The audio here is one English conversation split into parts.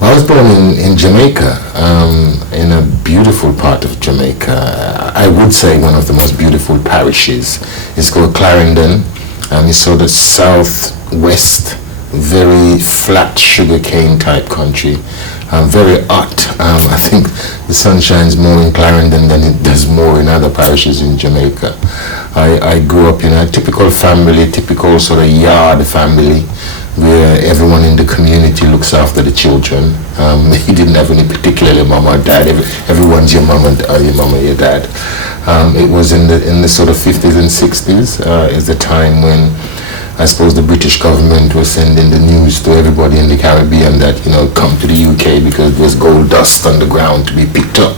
Well, I was born in Jamaica, in a beautiful part of Jamaica. I would say one of the most beautiful parishes. It's called Clarendon. It's sort of southwest, very flat sugarcane type country. Very hot. I think the sun shines more in Clarendon than it does more in other parishes in Jamaica. I grew up in a typical family, typical sort of yard family, where everyone in the community looks after the children. You didn't have any particularly mom or dad. Everyone's your mom or your dad. It was in the sort of 50s and 60s is the time when I suppose the British government was sending the news to everybody in the Caribbean that, come to the UK because there's gold dust on the ground to be picked up.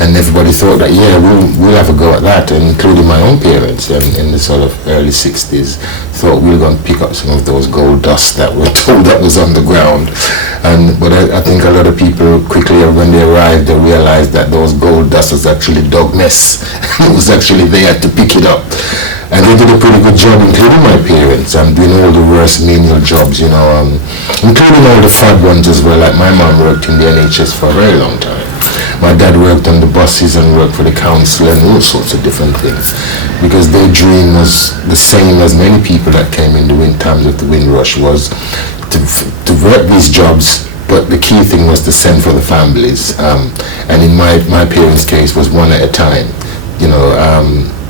And everybody thought that, we'll have a go at that, and including my own parents in the sort of early 60s, thought we were going to pick up some of those gold dust that we're told that was on the ground. But I think a lot of people quickly, when they arrived, they realized that those gold dust was actually dog mess. It was actually there to pick it up. And they did a pretty good job, including my parents, doing all the worst menial jobs, including all the fad ones as well. Like my mom worked in the NHS for a very long time. My dad worked on the buses and worked for the council and all sorts of different things, because their dream was the same as many people that came in the times of the Windrush, was to work these jobs, but the key thing was to send for the families. And in my parents' case was one at a time,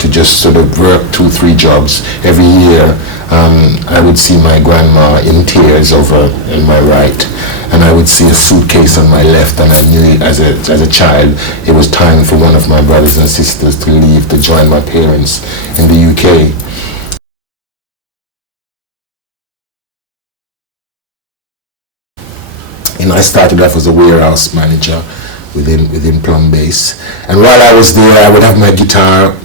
to just sort of work 2-3 jobs every year. I would see my grandma in tears over in my right, and I would see a suitcase on my left, and I knew as a child it was time for one of my brothers and sisters to leave to join my parents in the UK. I started off as a warehouse manager within Plumbase, and while I was there, I would have my guitar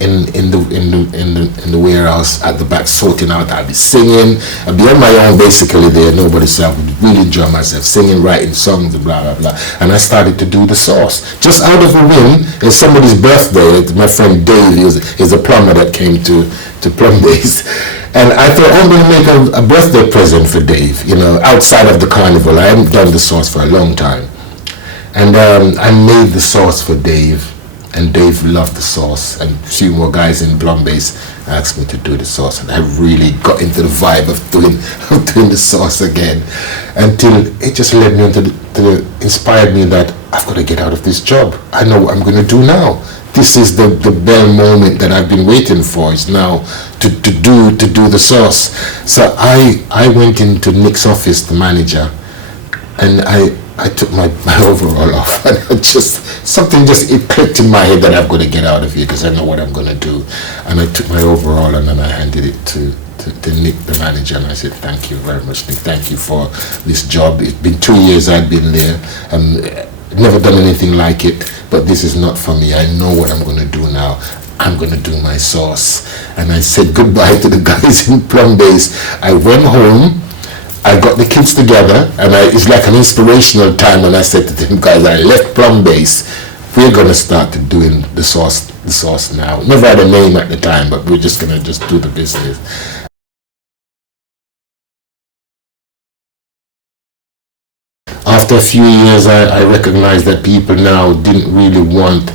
in the warehouse at the back sorting out. I'd be singing. I'd be on my own basically there, nobody, so I would really enjoy myself singing, writing songs and blah blah blah. And I started to do the sauce just out of a whim. It's somebody's birthday. My friend Dave is a plumber that came to Plumbase, and I thought I'm going to make a birthday present for Dave, outside of the carnival. I hadn't done the sauce for a long time, and I made the sauce for Dave. And Dave loved the sauce, and a few more guys in Plumbase asked me to do the sauce, and I really got into the vibe of doing the sauce again, until it just led me inspired me that I've got to get out of this job. I know what I'm going to do now. This is the bell moment that I've been waiting for. It's now to do the sauce. So I went into Nick's office, the manager, and I took my overall off, and it clicked in my head that I've got to get out of here because I know what I'm going to do. And I took my overall and then I handed it to Nick, the manager, and I said, thank you very much, Nick. Thank you for this job. It's been 2 years I've been there. Never done anything like it, but this is not for me. I know what I'm going to do now. I'm going to do my sauce. And I said goodbye to the guys in Plumbase. I went home. I got the kids together, and it's like an inspirational time, and I said to them, guys, I left Plumbase. We're going to start doing the sauce now. Never had a name at the time, but we're just going to just do the business. After a few years, I recognized that people now didn't really want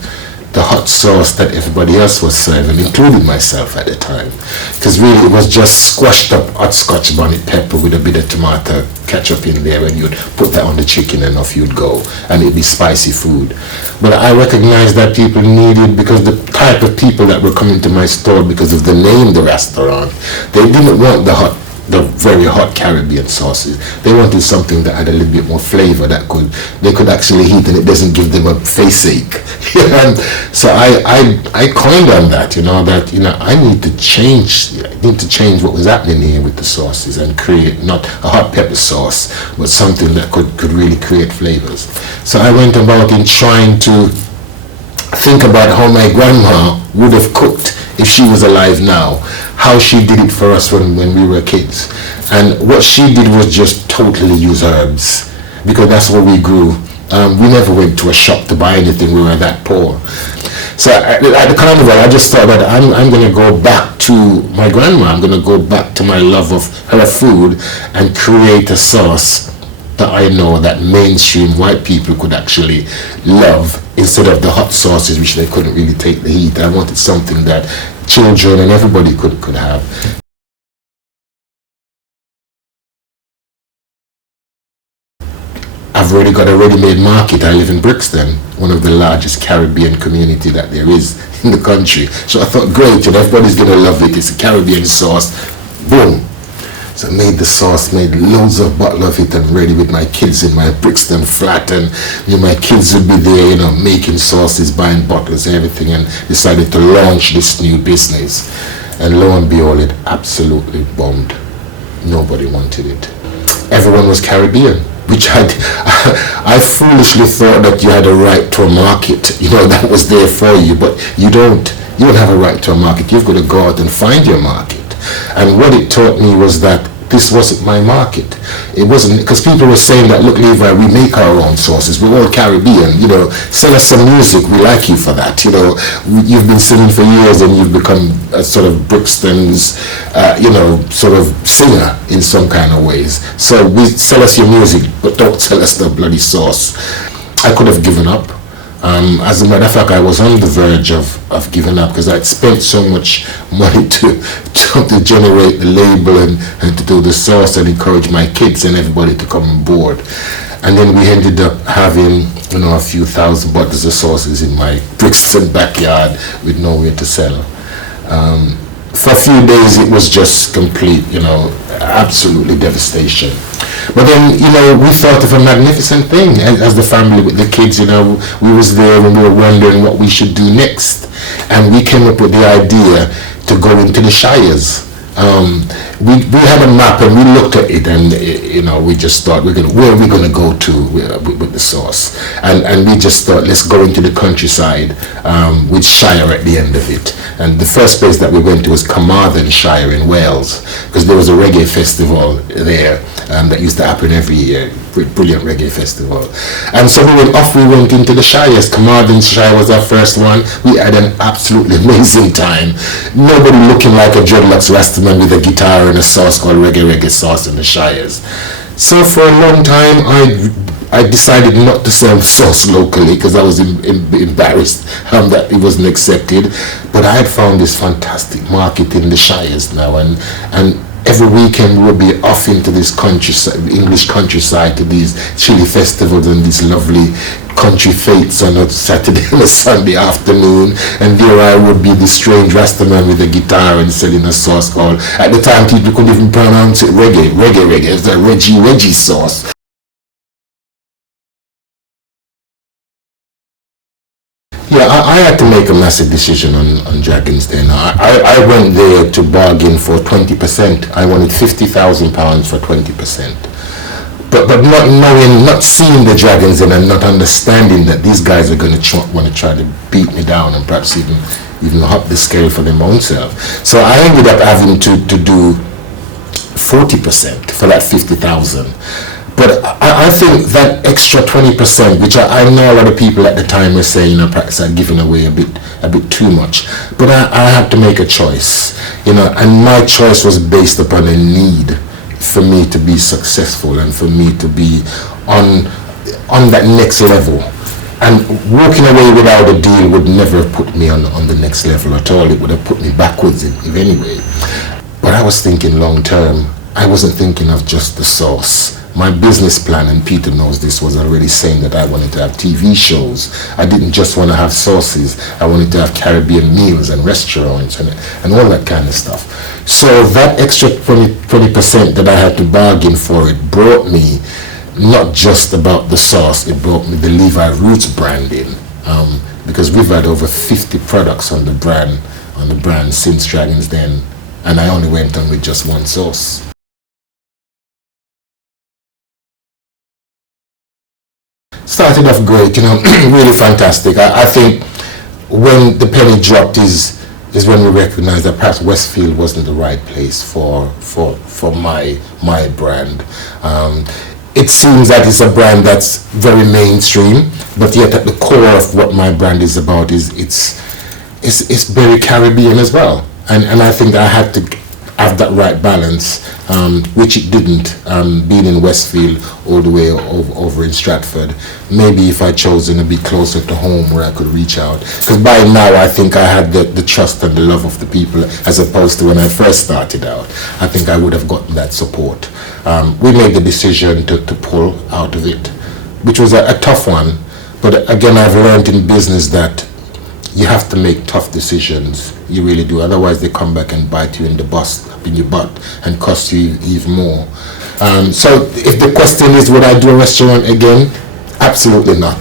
the hot sauce that everybody else was serving, including myself at the time. Because really it was just squashed up hot scotch bonnet pepper with a bit of tomato ketchup in there, and you'd put that on the chicken and off you'd go, and it'd be spicy food. But I recognized that people needed, because the type of people that were coming to my store because of the name, the restaurant, they didn't want the very hot Caribbean sauces. They wanted something that had a little bit more flavor, that they could actually eat and it doesn't give them a face ache. And so I coined on that, I need to change what was happening here with the sauces and create not a hot pepper sauce, but something that could really create flavors. So I went about in trying to think about how my grandma would have cooked if she was alive now, how she did it for us when we were kids. And what she did was just totally use herbs, because that's what we grew. We never went to a shop to buy anything. We were that poor. So at the carnival, I just thought that I'm going to go back to my grandma. I'm going to go back to my love of her food and create a sauce that I know that mainstream white people could actually love, instead of the hot sauces which they couldn't really take the heat. I wanted something that children and everybody could have. I've already got a ready-made market. I live in Brixton, one of the largest Caribbean community that there is in the country. So I thought, great, and everybody's gonna love it. It's a Caribbean sauce. Boom. So I made the sauce, made loads of bottle of it, and ready with my kids in my Brixton flat, and my kids would be there, making sauces, buying bottles, everything, and decided to launch this new business. And lo and behold, it absolutely bombed. Nobody wanted it. Everyone was Caribbean, which I foolishly thought that you had a right to a market, that was there for you, but you don't. You don't have a right to a market. You've got to go out and find your market. And what it taught me was that this wasn't my market. It wasn't, because people were saying that, look, Levi, we make our own sauces. We're all Caribbean. Sell us some music. We like you for that. You've been singing for years, and you've become a sort of Brixton's, sort of singer in some kind of ways. So we sell us your music, but don't sell us the bloody sauce. I could have given up. As a matter of fact, I was on the verge of giving up, because I'd spent so much money to generate the label and to do the sauce and encourage my kids and everybody to come on board. And then we ended up having, a few thousand bottles of sauces in my Brixton backyard with nowhere to sell. For a few days, it was just complete, absolutely devastation. But then, we thought of a magnificent thing as the family with the kids. We was there and we were wondering what we should do next. And we came up with the idea to go into the shires. We had a map and we looked at it, and we just thought, where are we going to go to with the sauce? And we just thought, let's go into the countryside with Shire at the end of it. And the first place that we went to was Carmarthenshire in Wales, because there was a reggae festival there that used to happen every year. Brilliant reggae festival. And so we went into the shires. Carmarthenshire was our first one. We had an absolutely amazing time. Nobody looking like a dreadlocks Rastaman with a guitar and a sauce called reggae sauce in the shires. So for a long time, I decided not to sell sauce locally, because I was embarrassed that it wasn't accepted. But I had found this fantastic market in the shires now, and every weekend we would be off into this English countryside, to these chili festivals and these lovely country fetes on a Saturday and a Sunday afternoon. And there I would be, this strange Rastaman with a guitar and selling a sauce called, at the time people couldn't even pronounce it, reggae. It's a Reggie sauce. Yeah, I had to make a massive decision on Dragons Den. I went there to bargain for 20%. I wanted £50,000 for 20%. But not knowing, not seeing the Dragons Den, and not understanding that these guys are going to want to try to beat me down and perhaps even up the scale for their own self. So I ended up having to do 40% for that 50,000. But I think that extra 20%, which I know a lot of people at the time were saying, perhaps I'm giving away a bit too much. But I had to make a choice, and my choice was based upon a need for me to be successful and for me to be on that next level. And walking away without a deal would never have put me on the next level at all. It would have put me backwards in any way. But I was thinking long term. I wasn't thinking of just the sauce. My business plan, and Peter knows this, was already saying that I wanted to have TV shows. I didn't just want to have sauces. I wanted to have Caribbean meals and restaurants and all that kind of stuff. So that extra 20% that I had to bargain for, it brought me not just about the sauce, it brought me the Levi Roots branding, because we've had over 50 products on the brand since Dragons Den, and I only went on with just one sauce. Started off great, really fantastic. I think when the penny dropped is when we recognized that perhaps Westfield wasn't the right place for my brand. It seems that it's a brand that's very mainstream, but yet at the core of what my brand is about is it's very Caribbean as well. And I think that I have that right balance, which it didn't, being in Westfield all the way over in Stratford. Maybe if I chosen to be closer to home where I could reach out. Because by now I think I had the trust and the love of the people, as opposed to when I first started out. I think I would have gotten that support. We made the decision to pull out of it, which was a tough one. But again, I've learned in business that you have to make tough decisions. You really do. Otherwise, they come back and bite you in your butt and cost you even more. So if the question is, would I do a restaurant again? Absolutely not.